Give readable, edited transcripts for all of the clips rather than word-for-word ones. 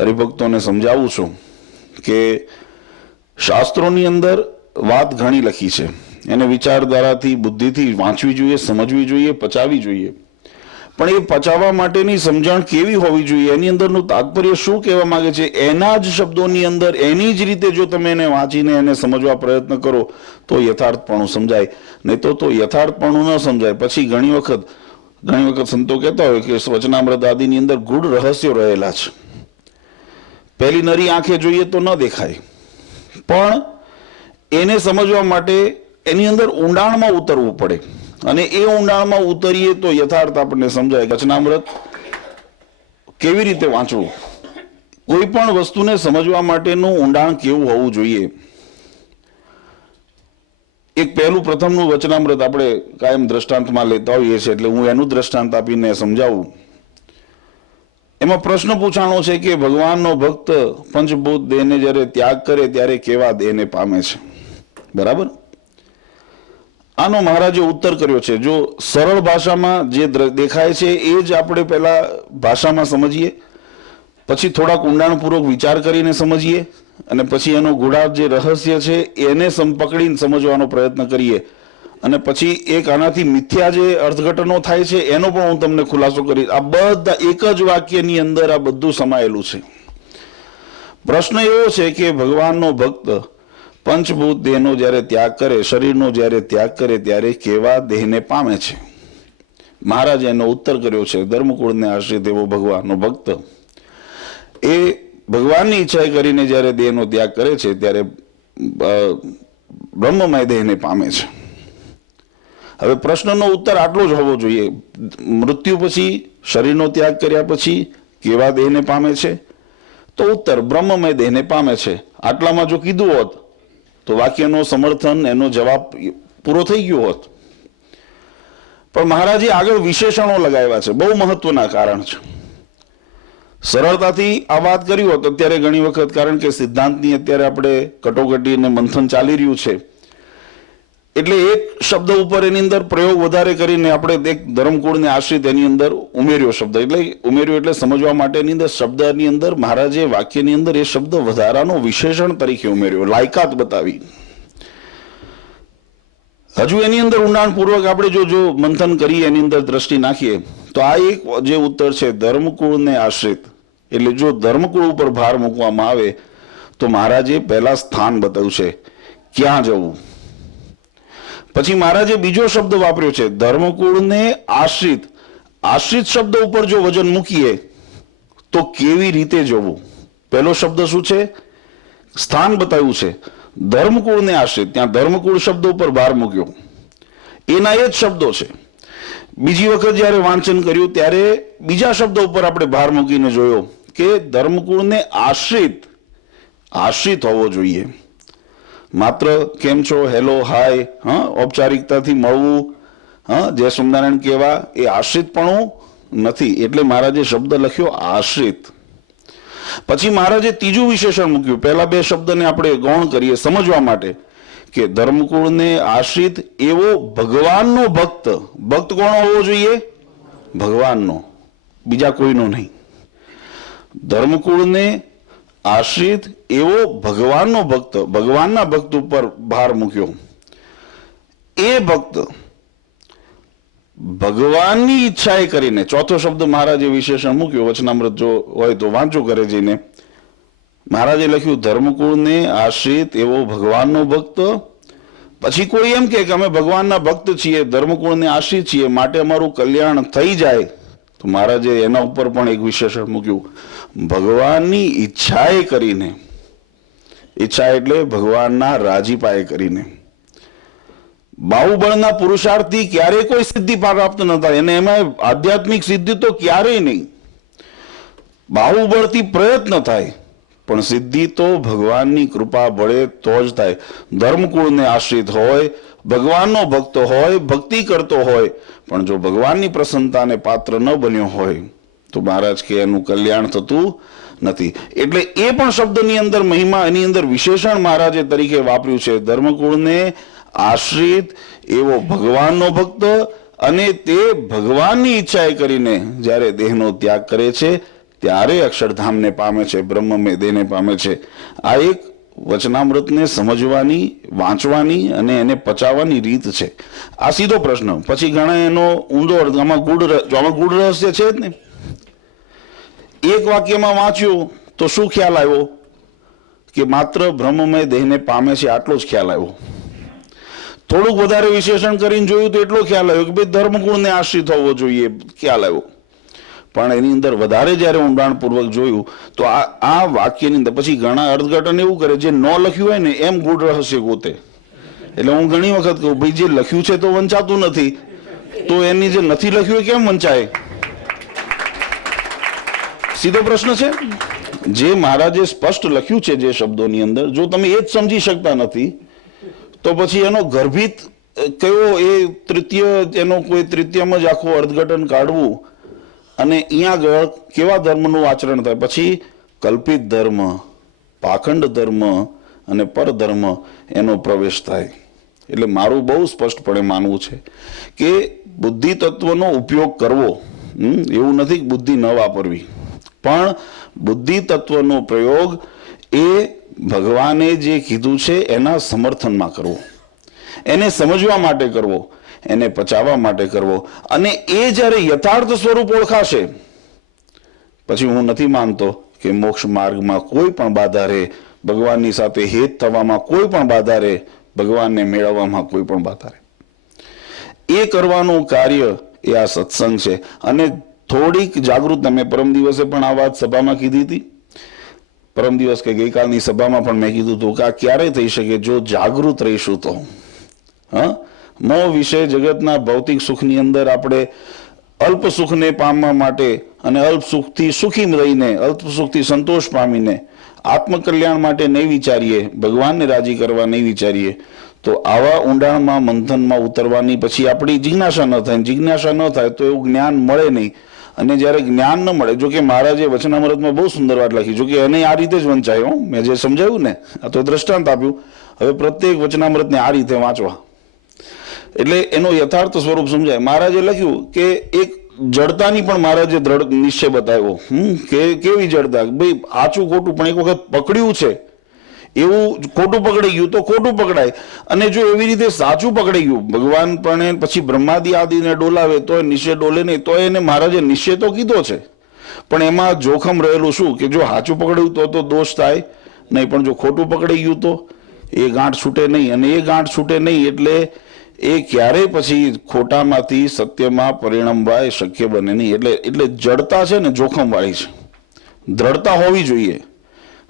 હરિભક્તોને સમજાવું છું કે શાસ્ત્રોની અંદર વાત ઘણી લખી છે, એને વિચારધારાથી બુદ્ધિથી વાંચવી જોઈએ, સમજવી જોઈએ, પચાવવી જોઈએ. પણ એ પચાવવા માટેની સમજણ કેવી હોવી જોઈએ, એની અંદરનું તાત્પર્ય શું કહેવા માંગે છે, એના જ શબ્દોની અંદર એની જ રીતે જો તમે એને વાંચીને એને સમજવા પ્રયત્ન કરો તો યથાર્થપણું સમજાય. નહીં તો યથાર્થપણું ન સમજાય. પછી ઘણી વખત સંતો કહેતા હોય કે વચનામૃત આદિની અંદર ગૂઢ રહસ્યો રહેલા છે. પહેલી નરી આંખે જોઈએ તો ન દેખાય, પણ એને સમજવા માટે એની અંદર ઊંડાણમાં ઉતરવું પડે, અને એ ઊંડાણમાં ઉતરીએ તો યથાર્થ આપણને સમજાય. વચનામૃત કેવી રીતે વાંચવું, કોઈ પણ વસ્તુને સમજવા માટેનું ઊંડાણ કેવું હોવું જોઈએ. એક પહેલું પ્રથમનું વચનામૃત આપણે કાયમ દ્રષ્ટાંતમાં લેતા હોઈએ છીએ, એટલે હું એનું દ્રષ્ટાંત આપીને સમજાવું. એમાં પ્રશ્ન પૂછાણો છે કે ભગવાનનો ભક્ત પંચભૂત દેહને જ્યારે ત્યાગ કરે ત્યારે કેવા દેહને પામે છે. બરાબર? આનો મહારાજે ઉત્તર કર્યો છે. જો સરળ ભાષામાં જે દેખાય છે એ જ આપણે પહેલા ભાષામાં સમજીએ, પછી થોડાક ઊંડાણપૂર્વક વિચાર કરીને સમજીએ, અને પછી એનો ગૂઢાર્થ જે રહસ્ય છે એને પકડીને સમજવાનો પ્રયત્ન કરીએ, અને પછી એક આનાથી મિથ્યા જે અર્થઘટનો થાય છે એનો પણ હું તમને ખુલાસો કરીશ. આ બધા એક જ વાક્યની અંદર આ બધું સમાયેલું છે. પ્રશ્ન એવો છે કે ભગવાનનો ભક્ત પંચભૂત દેહનો જ્યારે ત્યાગ કરે, શરીરનો જ્યારે ત્યાગ કરે ત્યારે કેવા દેહને પામે છે. મહારાજે એનો ઉત્તર કર્યો છે. ધર્મકુળને આશ્રિત એવો ભગવાનનો ભક્ત એ ભગવાનની ઈચ્છા કરીને જ્યારે દેહનો ત્યાગ કરે છે ત્યારે બ્રહ્મમય દેહને પામે છે. હવે પ્રશ્નનો ઉત્તર આટલો જ હોવો જોઈએ. મૃત્યુ પછી, શરીરનો ત્યાગ કર્યા પછી કેવા દેહને પામે છે? તો ઉત્તર બ્રહ્મમય દેહને પામે છે. આટલામાં જો કીધું હોત તો વાક્યનો સમર્થન, એનો જવાબ પૂરો થઈ ગયો હોત. પણ મહારાજે આગળ વિશેષણો લગાવ્યા છે, બહુ મહત્વના કારણ છે. સરળતાથી આ વાત કરી હોત અત્યારે ઘણી વખત, કારણ કે સિદ્ધાંતની અત્યારે આપણે કટોકટી અને મંથન ચાલી રહ્યું છે, એટલે એક શબ્દ ઉપર એની અંદર પ્રયોગ વધારે કરીને આપણે એક ધર્મકુળને આશ્રિત એની અંદર ઉમેર્યો શબ્દ, એટલે સમજવા માટેની અંદર શબ્દની અંદર મહારાજે વાક્યની અંદર એ શબ્દ વધારાનો વિશેષણ તરીકે ઉમેર્યો, લાયકાત બતાવી. હજુ એની અંદર ઊંડાણપૂર્વક આપણે જો મંથન કરીએ, એની અંદર દ્રષ્ટિ નાખીએ, તો આ એક જે ઉત્તર છે ધર્મકુળને આશ્રિત, એટલે જો ધર્મકુળ ઉપર ભાર મૂકવામાં આવે તો મહારાજે પહેલા સ્થાન બતાવ્યું છે, ક્યાં જવું. પછી મહારાજે બીજો શબ્દ વાપર્યો છે ધર્મકુળને આશ્રિત. આશ્રિત શબ્દ ઉપર જો વજન મૂકીએ તો કેવી રીતે જવું. પહેલો શબ્દ શું છે? સ્થાન બતાવ્યું છે. ધર્મકુળને આશ્રિત, ત્યાં ધર્મકુળ શબ્દ ઉપર ભાર મૂક્યો, એના એ જ શબ્દો છે. બીજી વખત જયારે વાંચન કર્યું ત્યારે બીજા શબ્દ ઉપર આપણે ભાર મૂકીને જોયો કે ધર્મકુળને આશ્રિત હોવો જોઈએ. માત્ર કેમ છો, હેલો, હાય, ઔપચારિકતાથી મળવું, જય સ્વામિનારાયણ કહેવા, એ આશ્રિતપણું નથી. એટલે મહારાજે શબ્દ લખ્યો આશ્રિત. પછી મહારાજે ત્રીજું વિશેષણ મૂક્યું. પહેલા બે શબ્દને આપણે ગૌણ કરીએ સમજવા માટે, કે ધર્મકુળને આશ્રિત એવો ભગવાનનો ભક્ત. ભક્ત કોણ હોવો જોઈએ? ભગવાનનો, બીજા કોઈનો નહીં. ધર્મકુળને આશ્રિત એવો ભગવાનનો ભક્ત, ભગવાનના ભક્ત ઉપર ભાર મૂક્યો. એ ભક્ત ભગવાનની ઈચ્છાએ કરીને, ચોથો શબ્દ મહારાજે વિશેષણ મૂક્યો. વચનામૃત જો હોય તો વાંચો કરે જઈને. મહારાજે લખ્યું ધર્મકુળને આશ્રિત એવો ભગવાનનો ભક્ત. પછી કોઈ એમ કે અમે ભગવાનના ભક્ત છીએ, ધર્મકુળને આશ્રિત છીએ, માટે અમારું કલ્યાણ થઈ જાય, તો મહારાજે એના ઉપર પણ એક વિશેષણ મૂક્યું, ભગવાનની ઈચ્છાએ કરીને. ઈચ્છા એટલે ભગવાનના રાજીપાએ કરીને. બાહુબળના પુરુષાર્થથી ક્યારેય કોઈ સિદ્ધિ પ્રાપ્ત ન થાય, અને એમાં આધ્યાત્મિક સિદ્ધિ તો ક્યારેય નહીં. બાહુબળથી પ્રયત્ન થાય, પણ સિદ્ધિ તો ભગવાનની કૃપા બળે તો જ થાય. ધર્મકુળને આશ્રિત હોય, ભગવાનનો ભક્ત હોય, ભક્તિ કરતો હોય, પણ જો ભગવાનની પ્રસન્નતાને પાત્ર ન બન્યો હોય તો મહારાજ કે એનું કલ્યાણ થતું નથી. એટલે એ પણ શબ્દની અંદર મહિમા, એની અંદર વિશેષણ મહારાજે તરીકે વાપર્યું છે. ધર્મકુળને આશ્રિત એવો ભગવાનનો ભક્ત, અને તે ભગવાનની ઈચ્છાએ કરીને જ્યારે દેહનો ત્યાગ કરે છે ત્યારે અક્ષરધામને પામે છે, બ્રહ્મમય દેહને પામે છે. આ એક વચનામૃતને સમજવાની, વાંચવાની અને એને પચાવવાની રીત છે. આ સીધો પ્રશ્ન. પછી ઘણા એનો ઊંડો અર્થ, આમાં ગૂઢ રહસ્ય છે જ ને. એક વાક્યમાં વાંચ્યું તો શું ખ્યાલ આવ્યો કે માત્ર બ્રહ્મમય દેહને પામે છે, આટલો જ ખ્યાલ આવ્યો. થોડુંક વધારે વિશ્લેષણ કરીને જોયું તો એટલો ખ્યાલ આવ્યો કે ભાઈ ધર્મગુણને આશ્રિત હોવો જોઈએ, ખ્યાલ આવ્યો. પણ એની અંદર વધારે જ્યારે ઊંડાણપૂર્વક જોયું તો આ વાક્યની અંદર પછી ઘણા અર્થઘટન એવું કરે, જે ન લખ્યું હોય ને એમ ગૂઢ રહસ્ય ગોતે. એટલે હું ઘણી વખત કહું, ભાઈ જે લખ્યું છે તો વંચાતું નથી, તો એની જે નથી લખ્યું એ કેમ વંચાય? સીધો પ્રશ્ન છે. જે મહારાજે સ્પષ્ટ લખ્યું છે જે શબ્દોની અંદર, જો તમે એ જ સમજી શકતા નથી તો પછી એનો ગર્ભિત કયો એ તૃતીય, એનો કોઈ તૃતીયમાં જ આખું અર્થઘટન કાઢવું અને અહીંયા આગળ કેવા ધર્મનું આચરણ થાય. પછી કલ્પિત ધર્મ, પાખંડ ધર્મ અને પરધર્મ એનો પ્રવેશ થાય. એટલે મારું બહુ સ્પષ્ટપણે માનવું છે કે બુદ્ધિ તત્વનો ઉપયોગ કરવો, એવું નથી કે બુદ્ધિ ન વાપરવી, પણ બુદ્ધિ તત્વનો પ્રયોગ એ ભગવાને જે કીધું છે એના સમર્થનમાં કરવો, એને સમજવા માટે કરવો, એને પચાવવા માટે કરવો. અને એ જ્યારે યથાર્થ સ્વરૂપ ઓળખાશે પછી હું નથી માનતો કે મોક્ષ માર્ગમાં કોઈ પણ બાધા રહે, ભગવાનની સાથે હેત થવામાં કોઈ પણ બાધા રહે, ભગવાનને મેળવવામાં કોઈ પણ બાધા રહે. એ કરવાનું કાર્ય એ આ સત્સંગ છે. અને થોડીક જાગૃત, મેં પરમ દિવસે પણ આ વાત સભામાં કીધી હતી, પરમ દિવસ કે ગઈકાલની સભામાં પણ મેં કીધું હતું કે આ ક્યારે થઈ શકે? જો જાગૃત રહીશું તો. મોહ વિષય જગતના ભૌતિક સુખની અંદર આપણે અલ્પ સુખને પામવા માટે અને અલ્પ સુખથી સુખી રહીને, અલ્પ સુખથી સંતોષ પામીને આત્મકલ્યાણ માટે નહીં વિચારીએ, ભગવાનને રાજી કરવા નહીં વિચારીએ, તો આવા ઊંડાણમાં મંથનમાં ઉતરવાની પછી આપણી જિજ્ઞાસા ન થાય. જિજ્ઞાસા ન થાય તો એવું જ્ઞાન મળે નહીં. અને જ્યારે જ્ઞાન ન મળે, જો કે મહારાજે વચનામૃતમાં બહુ સુંદર વાત લખી, જો કે એને આ રીતે જ વંચાયો, મેં જે સમજાવ્યું ને આ તો દ્રષ્ટાંત આપ્યું. હવે પ્રત્યેક વચનામૃતને આ રીતે વાંચવા એટલે એનો યથાર્થ સ્વરૂપ સમજાય. મહારાજે લખ્યું કે એક જડતાની પણ મહારાજે દ્રઢ નિશ્ચય બતાવ્યો કે કેવી જડતા, ભાઈ આચું ખોટું પણ એક વખત પકડ્યું છે એવું ખોટું પકડાઈ ગયું તો ખોટું પકડાય, અને જો એવી રીતે સાચું પકડાઈ ગયું, ભગવાન પણ પછી બ્રહ્માદિ આદિને ડોલાવે તો નિશ્ચય ડોલે નહીં, તો એને મહારાજે નિશ્ચય તો કીધો છે, પણ એમાં જોખમ રહેલું શું કે જો સાચું પકડ્યું તો દોષ થાય નહીં, પણ જો ખોટું પકડાઈ ગયું તો એ ગાંઠ છૂટે નહીં, અને એ ગાંઠ છૂટે નહીં એટલે એ ક્યારેય પછી ખોટામાંથી સત્યમાં પરિણમવા શક્ય બને નહીં. એટલે જડતા છે ને જોખમ વાળી છે. દ્રઢતા હોવી જોઈએ,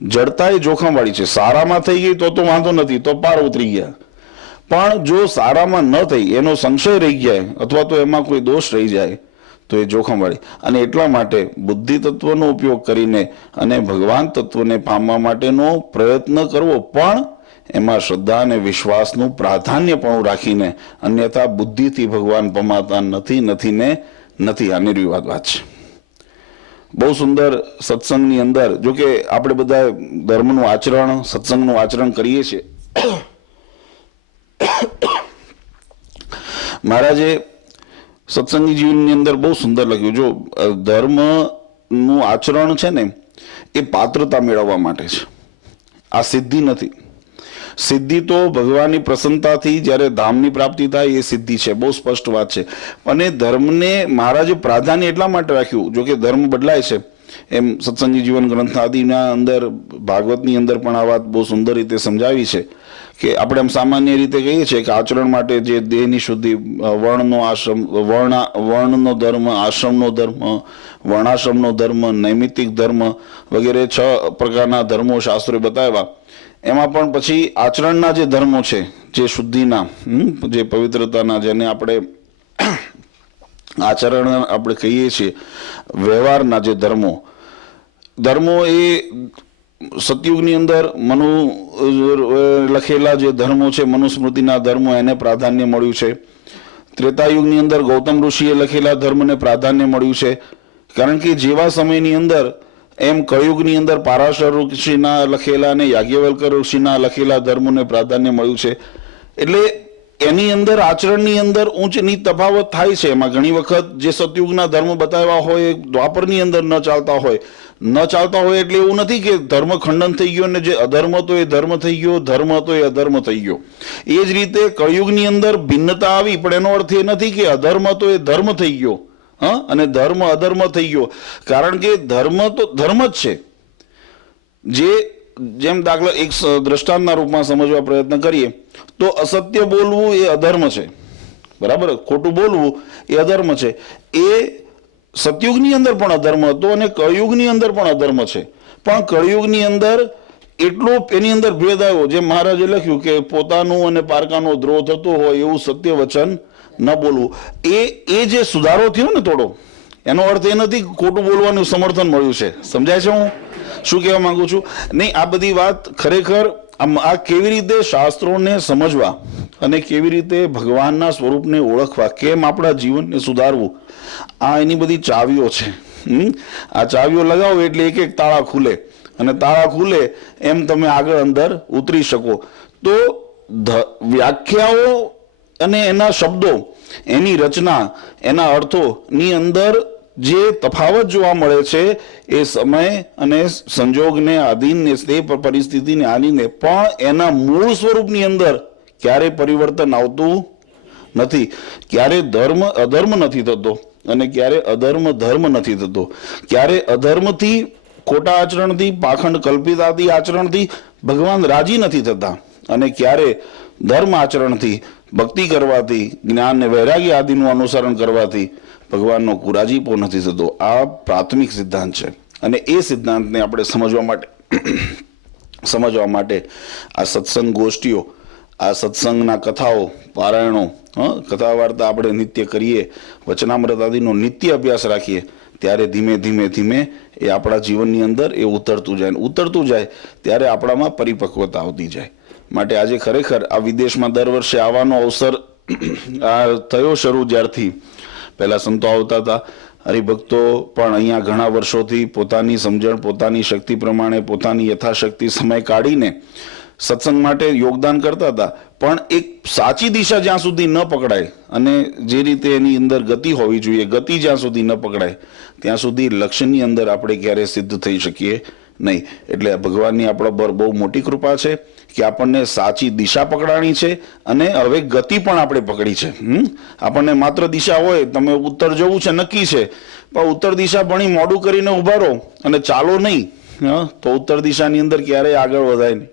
જડતા એ જોખમ વાળી છે. સારામાં થઈ ગઈ તો વાંધો નથી, તો પાર ઉતરી ગયા, પણ જો સારામાં ન થઈ, એનો સંશય રહી જાય અથવા તો એમાં કોઈ દોષ રહી જાય તો એ જોખમ વાળી. અને એટલા માટે બુદ્ધિ તત્વનો ઉપયોગ કરીને અને ભગવાન તત્વને પામવા માટેનો પ્રયત્ન કરવો, પણ એમાં શ્રદ્ધા અને વિશ્વાસનું પ્રાધાન્યપણું રાખીને, અન્યથા બુદ્ધિથી ભગવાન પમાતા નથી ને નથી. આ નિર્વિવાદ વાત છે. બહુ સુંદર સત્સંગની અંદર, જો કે આપણે બધા ધર્મનું આચરણ, સત્સંગનું આચરણ કરીએ છીએ. મહારાજે સત્સંગી જીવનની અંદર બહુ સુંદર લખ્યું, જો ધર્મનું આચરણ છે ને એ પાત્રતા મેળવવા માટે છે, આ સિદ્ધિ નથી. સિદ્ધિ તો ભગવાનની પ્રસન્નતાથી જ્યારે ધામની પ્રાપ્તિ થાય એ સિદ્ધિ છે, બહુ સ્પષ્ટ વાત છે. અને ધર્મને મહારાજે પ્રાધાન્ય એટલા માટે રાખ્યું, જો કે ધર્મ બદલાય છે, એમ સત્સંગી જીવન ગ્રંથ આદિના અંદર, ભાગવતની અંદર પણ આ વાત બહુ સુંદર રીતે સમજાવી છે કે આપણે આમ સામાન્ય રીતે કહીએ છીએ કે આચરણ માટે જે દેહની શુદ્ધિ, વર્ણનો ધર્મ, આશ્રમનો ધર્મ, વર્ણાશ્રમનો ધર્મ, નૈમિતિક ધર્મ વગેરે 6 પ્રકારના ધર્મો શાસ્ત્રોએ બતાવ્યા. એમાં પણ પછી આચરણના જે ધર્મો છે, જે શુદ્ધિના, જે પવિત્રતાના, જેને આપણે આચરણ આપણે કહીએ છીએ, વ્યવહારના જે ધર્મો એ સતયુગની અંદર લખેલા જે ધર્મો છે, મનુસ્મૃતિના ધર્મો, એને પ્રાધાન્ય મળ્યું છે. ત્રેતાયુગની અંદર ગૌતમ ઋષિએ લખેલા ધર્મને પ્રાધાન્ય મળ્યું છે, કારણ કે જેવા સમયની અંદર એમ કળયુગની અંદર પારાશર ઋષિના લખેલા અને યાજ્ઞવલ્ક્ય ઋષિના લખેલા ધર્મોને પ્રાધાન્ય મળ્યું છે. એટલે એની અંદર આચરણની અંદર ઊંચ નીચ તફાવત થાય છે. એમાં ઘણી વખત જે સતયુગના ધર્મ બતાવ્યા હોય દ્વાપરની અંદર ન ચાલતા હોય એટલે એવું નથી કે ધર્મ ખંડન થઈ ગયો અને જે અધર્મ હતો એ ધર્મ થઈ ગયો, ધર્મ હતો એ અધર્મ થઈ ગયો. એ જ રીતે કળિયુગની અંદર ભિન્નતા આવી, પણ એનો અર્થ એ નથી કે અધર્મ હતો એ ધર્મ થઈ ગયો અને ધર્મ અધર્મ થઈ ગયો. કારણ કે ધર્મ તો ધર્મ જ છે. જેમ દાખલા એક દ્રષ્ટાંતના રૂપમાં સમજવા પ્રયત્ન કરીએ તો અસત્ય બોલવું એ અધર્મ છે, બરાબર, ખોટું બોલવું એ અધર્મ છે. એ સતયુગની અંદર પણ અધર્મ હતો અને કળિયુગની અંદર પણ અધર્મ છે. પણ કળિયુગની અંદર એટલો એની અંદર ભેદ આવ્યો, જેમ મહારાજે લખ્યું કે પોતાનું અને પારકાનો દ્રોહ થતો હોય એવું સત્ય વચન ન બોલવું. એ જે સુધારો થયો ને થોડો, એનો અર્થ એ નથી ખોટું બોલવાનું સમર્થન મળ્યું છે. સમજાય છે હું શું કહેવા માંગુ છું? નહીં, આ બધી વાત ખરેખર આ કેવી રીતે શાસ્ત્રોને સમજવા અને કેવી રીતે ભગવાનના સ્વરૂપને ઓળખવા, કેમ આપણા જીવનને સુધારવું, આ એની બધી ચાવીઓ છે. આ ચાવીઓ લગાવો એટલે એક એક તાળા ખુલે અને તાળા ખુલે એમ તમે આગળ અંદર ઉતરી શકો. તો વ્યાખ્યાઓ અને એના શબ્દો, એની રચના, એના અર્થોની અંદર જે તફાવત જોવા મળે છે એ સમય અને સંજોગને આધીનને તે પરિસ્થિતિને આધીને પણ એના મૂળ સ્વરૂપની અંદર ક્યારે પરિવર્તન આવતું નથી. ક્યારે ધર્મ અધર્મ નથી થતો અને ક્યારે અધર્મ ધર્મ નથી થતો. ક્યારે અધર્મથી, ખોટા આચરણથી, પાખંડ કલ્પિતાથી આચરણથી ભગવાન રાજી નથી થતા અને ક્યારે ધર્મ આચરણથી, ભક્તિ કરવાથી, જ્ઞાન ને વૈરાગ્ય આદિનું અનુસરણ કરવાથી ભગવાનનો કુરાજીપો નથી થતો. આ પ્રાથમિક સિદ્ધાંત છે અને એ સિદ્ધાંતને આપણે સમજવા માટે આ સત્સંગ ગોષ્ઠીઓ, આ સત્સંગના કથાઓ, પારાયણો, કથા વાર્તા આપણે નિત્ય કરીએ, વચનામૃત આદિનો નિત્ય અભ્યાસ રાખીએ, ત્યારે ધીમે ધીમે એ આપણા જીવનની અંદર એ ઉતરતું જાય ત્યારે આપણામાં પરિપક્વતા આવતી જાય. માટે આજે ખરેખર આ વિદેશમાં દર વર્ષે આવવાનો અવસર આ થયો શરૂ જ્યારથી, પહેલા સંતો આવતા હતા, હરિભક્તો પણ અહીંયા ઘણા વર્ષોથી પોતાની સમજણ, પોતાની શક્તિ પ્રમાણે, પોતાની યથાશક્તિ સમય કાઢીને સત્સંગ માટે યોગદાન કરતા હતા. પણ એક સાચી દિશા જ્યાં સુધી ન પકડાય અને જે રીતે એની અંદર ગતિ હોવી જોઈએ, ગતિ જ્યાં સુધી ન પકડાય ત્યાં સુધી લક્ષ્યની અંદર આપણે ક્યારે સિદ્ધ થઈ શકીએ નહીં. એટલે ભગવાનની આપણા પર બહુ મોટી કૃપા છે કે આપણને સાચી દિશા પકડાણી છે અને હવે ગતિ પણ આપણે પકડી છે. આપણને માત્ર દિશા હોય, તમે ઉત્તર જવું છે નક્કી છે, પણ ઉત્તર દિશા ભણી મોડું કરીને ઉભા રહો અને ચાલો નહીં તો ઉત્તર દિશાની અંદર ક્યારેય આગળ વધાય નહીં.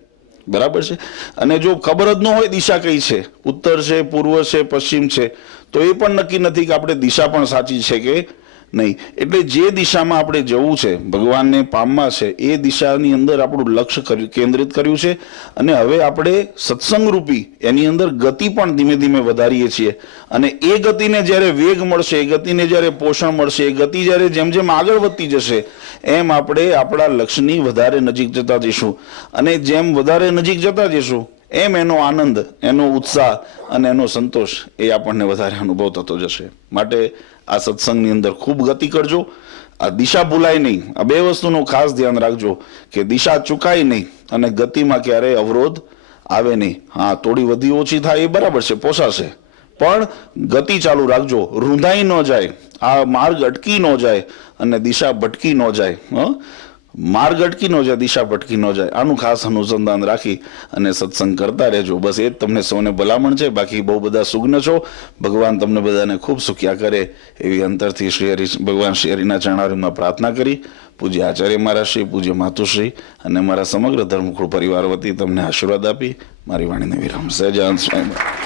બરાબર છે? અને જો ખબર જ ન હોય દિશા કઈ છે, ઉત્તર છે, પૂર્વ છે, પશ્ચિમ છે, તો એ પણ નક્કી નથી કે આપણે દિશા પણ સાચી છે કે નહીં. એટલે જે દિશામાં આપણે જવું છે, ભગવાનને પામવા છે, એ દિશાની અંદર આપણું લક્ષ્ય કેન્દ્રિત કર્યું છે અને હવે આપણે સત્સંગ રૂપી એની અંદર ગતિ પણ ધીમે ધીમે વધારીએ છીએ. અને એ ગતિને જ્યારે વેગ મળશે, એ ગતિને જ્યારે પોષણ મળશે, એ ગતિ જ્યારે જેમ જેમ આગળ વધતી જશે એમ આપણે આપણા લક્ષ્યની વધારે નજીક જતા જઈશું અને જેમ વધારે નજીક જતા જઈશું એમ એનો આનંદ, એનો ઉત્સાહ અને એનો સંતોષ એ આપણને વધારે અનુભવ થતો જશે. માટે આ સત્સંગની અંદર ખૂબ ગતિ કરજો, આ દિશા ભૂલાય નહીં. આ બે વસ્તુનું ખાસ ધ્યાન રાખજો કે દિશા ચૂકાય નહીં અને ગતિમાં ક્યારેય અવરોધ આવે નહીં. હા, થોડી વધી ઓછી થાય એ બરાબર છે, પોસાશે, પણ ગતિ ચાલુ રાખજો, રૂંધાઈ ન જાય, આ માર્ગ અટકી ન જાય અને દિશા ભટકી ન જાય. માર્ગ અટકી ન જાય, દિશા ભટકી ન જાય, આનું ખાસ અનુસંધાન રાખી અને સત્સંગ કરતા રહેજો. બસ એ જ તમને સૌને ભલામણ છે. બાકી બહુ બધા સુગ્ન છો. ભગવાન તમને બધાને ખૂબ સુખ્યા કરે એવી અંતરથી ભગવાન શ્રી હરિના ચરણારવિંદમાં પ્રાર્થના કરી પૂજ્ય આચાર્ય મહારાજ શ્રી, પૂજ્ય માતુશ્રી અને મારા સમગ્ર ધર્મકુળ પરિવાર વતી તમને આશીર્વાદ આપી મારી વાણીને વિરામ. સહજાનંદ સ્વામી.